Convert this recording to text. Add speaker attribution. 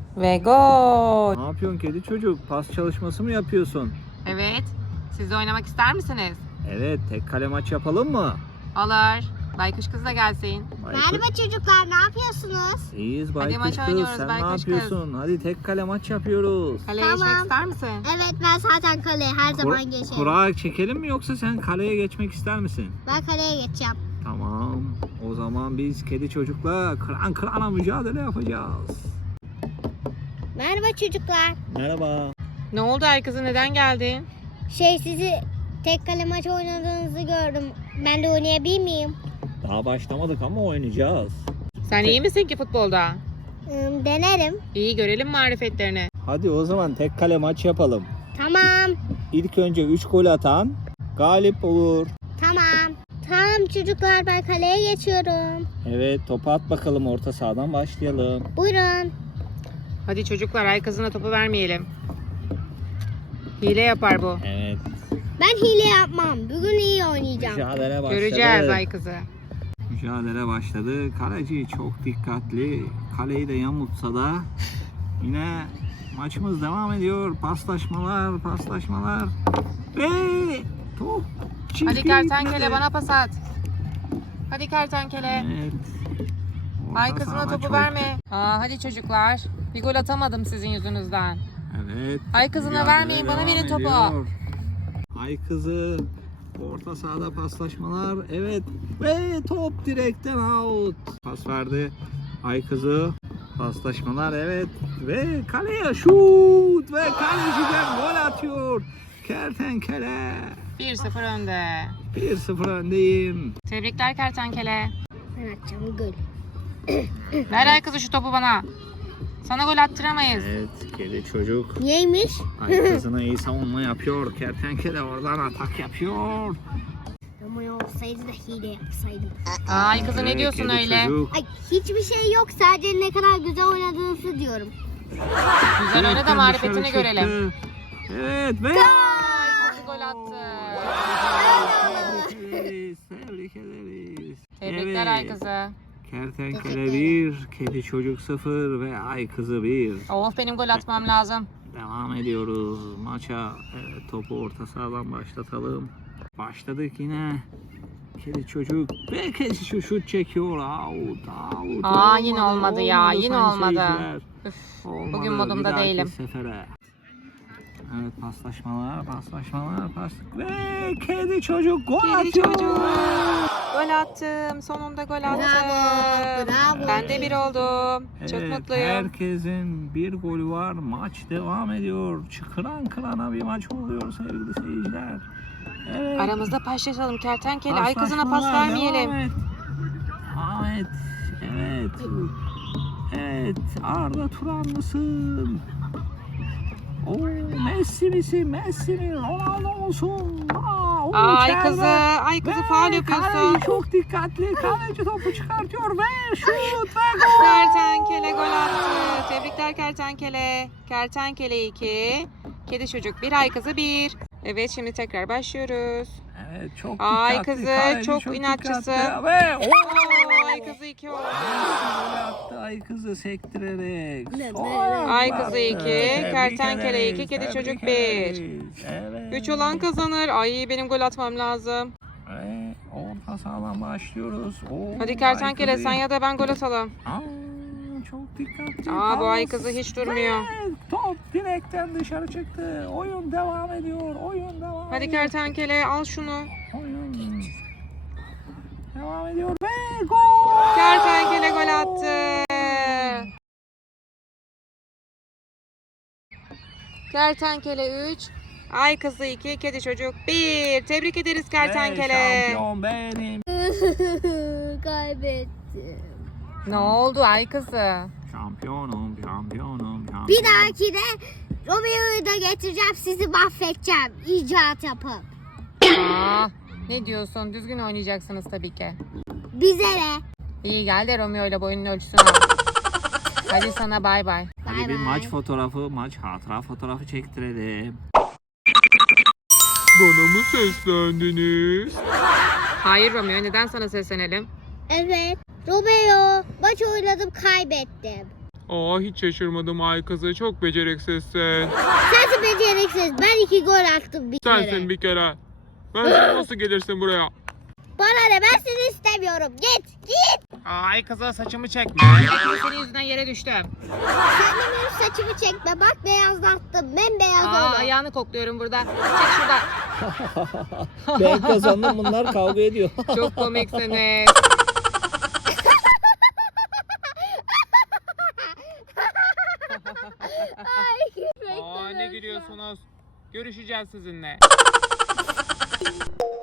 Speaker 1: Ve gol.
Speaker 2: Ne yapıyorsun kedi çocuk? Pas çalışması mı yapıyorsun?
Speaker 1: Evet. Siz de oynamak ister misiniz?
Speaker 2: Evet, tek kale maç yapalım mı?
Speaker 1: Olur. Baykuş kız da gelsin.
Speaker 3: Merhaba çocuklar, ne yapıyorsunuz?
Speaker 2: İyiyiz
Speaker 1: maç
Speaker 2: Baykuş kız.
Speaker 1: oynuyoruz,
Speaker 2: Sen ne
Speaker 1: Baykuş kız.
Speaker 2: yapıyorsun? Hadi tek kale maç yapıyoruz.
Speaker 1: Kaleye
Speaker 3: Tamam.
Speaker 1: geçmek ister misin?
Speaker 3: Evet, ben zaten kaleye her zaman geçerim.
Speaker 2: Kura çekelim mi yoksa sen kaleye geçmek ister misin?
Speaker 3: Ben kaleye geçeceğim.
Speaker 2: Tamam. O zaman biz kedi çocukla kıran kırana mücadele yapacağız.
Speaker 3: Merhaba çocuklar.
Speaker 2: Merhaba.
Speaker 1: Ne oldu ay kızı, neden geldin?
Speaker 3: Sizi tek kale maç oynadığınızı gördüm. Ben de oynayabilir miyim?
Speaker 2: Daha başlamadık ama oynayacağız.
Speaker 1: Sen iyi misin ki futbolda?
Speaker 3: Denerim.
Speaker 1: İyi, görelim marifetlerini.
Speaker 2: Hadi o zaman tek kale maç yapalım.
Speaker 3: Tamam.
Speaker 2: İlk önce 3 gol atan galip olur.
Speaker 3: Tamam. Tamam çocuklar, ben kaleye geçiyorum.
Speaker 2: Evet, topu at bakalım, orta sahadan başlayalım.
Speaker 3: Buyurun.
Speaker 1: Hadi çocuklar, ay kızına topu vermeyelim. Hile yapar bu.
Speaker 2: Evet.
Speaker 3: Ben hile yapmam. Bugün iyi oynayacağım.
Speaker 2: Mücadele başladı.
Speaker 1: Göreceğiz ay kızı.
Speaker 2: Mücadele başladı. Kaleci çok dikkatli. Kaleyi de yamutsa da yine maçımız devam ediyor. Paslaşmalar. Ve top çizgiyi
Speaker 1: Hadi kertenkele,
Speaker 2: itmedi.
Speaker 1: bana pas at. Hadi kertenkele.
Speaker 2: Evet.
Speaker 1: Ay
Speaker 2: Orta
Speaker 1: kızına
Speaker 2: saha
Speaker 1: topu
Speaker 2: çok-
Speaker 1: verme. Hadi çocuklar. Bir gol atamadım sizin yüzünüzden.
Speaker 2: Evet.
Speaker 1: Ay kızına
Speaker 2: mücadele
Speaker 1: vermeyin, bana
Speaker 2: devam
Speaker 1: verin topu.
Speaker 2: ediyor. Ay kızı. Orta sahada paslaşmalar. Evet. Ve top direkten out. Pas verdi. Ay kızı. Paslaşmalar, evet. Ve kaleye şut. Ve kaleciden gol atıyor. Kertenkele.
Speaker 1: 1-0 önde.
Speaker 2: 1-0 öndeyim.
Speaker 1: Tebrikler kertenkele.
Speaker 3: Ben atacağım gol.
Speaker 1: Ver ay kızı şu topu bana. Sana gol attıramayız.
Speaker 2: Evet. Kedi çocuk.
Speaker 3: Neymiş?
Speaker 2: Ay kızına iyi savunma yapıyor. Kertenkele oradan atak yapıyor.
Speaker 3: Ama olsaydı da hile yapsaydım.
Speaker 1: Ay kızı, ne
Speaker 2: Evet,
Speaker 1: diyorsun
Speaker 2: kedi
Speaker 1: öyle?
Speaker 2: çocuk.
Speaker 3: Ay, hiçbir şey yok. Sadece ne kadar güzel oynadığınızı diyorum.
Speaker 1: Güzel oyna da
Speaker 2: Direkten
Speaker 1: marifetini
Speaker 2: dışarı
Speaker 1: görelim.
Speaker 2: çıktı. Evet ve
Speaker 1: Ay kızı gol attı.
Speaker 2: Tebrik ederiz. Tebrik ederiz.
Speaker 1: Tebrikler ay kızı.
Speaker 2: Kertenkele 1, kedi çocuk 0 ve ay kızı 1.
Speaker 1: Of, benim gol atmam lazım.
Speaker 2: Devam ediyoruz maça. Evet, topu orta sahadan başlatalım. Başladık yine. Kedi çocuk ve kedi çocuk şut çekiyor. Out.
Speaker 1: Yine olmadı ya, yine
Speaker 2: sayın
Speaker 1: olmadı.
Speaker 2: seyirciler.
Speaker 1: Üf,
Speaker 2: Olmadı.
Speaker 1: bugün modumda
Speaker 2: Bir dahaki
Speaker 1: değilim.
Speaker 2: sefere. Evet, paslaşmalar. Ve kedi çocuk gol
Speaker 1: Kedi
Speaker 2: atıyor.
Speaker 1: çocuk. Gol attım. Sonunda gol attım.
Speaker 3: Bravo.
Speaker 1: Ben de bir oldum. Çok
Speaker 2: Evet,
Speaker 1: mutluyum.
Speaker 2: herkesin bir golü var. Maç devam ediyor. Çıkıran kırana bir maç oluyor sevgili seyirciler. Evet.
Speaker 1: Aramızda paylaşalım kertenkele. Ay kızına pas
Speaker 2: Paslaşmalar
Speaker 1: vermeyelim.
Speaker 2: devam et. Ahmet. Evet. Evet. Arda Turan mısın? Oo, Messi misin? Messi mi? Ronaldo olsun?
Speaker 1: Ay
Speaker 2: içeride.
Speaker 1: kızı, ay kızı
Speaker 2: Ve
Speaker 1: faul yapıyorsun.
Speaker 2: Kaleci çok dikkatli. Kaleci topu çıkartıyor ve şut ve gol.
Speaker 1: Kertenkele gol attı. Tebrikler kertenkele. Kertenkele 2. Kedi çocuk 1, ay kızı 1. Evet, şimdi tekrar başlıyoruz.
Speaker 2: Evet, çok
Speaker 1: Ay
Speaker 2: dikkatli.
Speaker 1: kızı,
Speaker 2: Kaleci
Speaker 1: çok inatçısı.
Speaker 2: dikkatli. Ve
Speaker 1: Ay kızı 2 oldu.
Speaker 2: gol attı ay kızı sektirerek.
Speaker 3: Ne,
Speaker 2: Sol
Speaker 3: ne,
Speaker 2: ayak
Speaker 1: Ay
Speaker 2: attı.
Speaker 1: kızı 2,
Speaker 2: Tebrik
Speaker 1: kertenkele
Speaker 2: ederiz,
Speaker 1: 2, kedi
Speaker 2: tebrik
Speaker 1: çocuk 1.
Speaker 2: ederiz. Evet.
Speaker 1: 3 olan kazanır. Ay, benim gol atmam lazım.
Speaker 2: Ve orta sahadan başlıyoruz. Oo,
Speaker 1: Hadi kertenkele,
Speaker 2: ay kızı.
Speaker 1: sen ya da ben gol atalım.
Speaker 2: Çok dikkatli.
Speaker 1: Bu ay
Speaker 2: Pas.
Speaker 1: kızı hiç durmuyor.
Speaker 2: Ve top direkten dışarı çıktı. Oyun devam ediyor.
Speaker 1: Hadi kertenkele, al şunu.
Speaker 2: Oyun devam ediyor ve gol.
Speaker 1: Kertenkele gol attı. Kertenkele 3, ay kızı 2, kedi çocuk 1. Tebrik ederiz
Speaker 2: Ve
Speaker 1: kertenkele.
Speaker 2: şampiyon benim.
Speaker 3: Kaybettim.
Speaker 1: Ne oldu ay kızı?
Speaker 2: Şampiyonum.
Speaker 3: Bir dahaki de Romeo'yu da getireceğim, sizi mahvedeceğim. İcat yapıp.
Speaker 1: Ne diyorsun? Düzgün oynayacaksınız tabii ki.
Speaker 3: Bize ne?
Speaker 1: İyi, gel de Romeo ile boyunun ölçüsünü al. Hadi sana bay bay.
Speaker 2: Hadi bir maç fotoğrafı, maç hatıra fotoğrafı çektirelim. Bana mı seslendiniz?
Speaker 1: Hayır Romeo, neden sana seslenelim?
Speaker 3: Evet. Romeo, maç oynadım, kaybettim.
Speaker 4: Aa, hiç şaşırmadım ay kızı. Çok beceriksizsin.
Speaker 3: Sensin beceriksiz. Ben 2 gol attım bir kere.
Speaker 4: Sensin bir kere. Ben sen nasıl gelirsin buraya?
Speaker 3: Bana ne, ben seni istemiyorum. Git.
Speaker 1: Ay kızı saçımı çekme. Senin yüzünden yere düştüm.
Speaker 3: Sen de benim saçımı çekme. Bak beyazlattım. Bembeyaz oldu.
Speaker 1: Ayağını kokluyorum burada. Çek şuradan.
Speaker 2: Ben kazandım, bunlar kavga ediyor.
Speaker 1: Çok komiksiniz.
Speaker 4: Aa, ne gülüyorsunuz? Görüşeceğiz sizinle.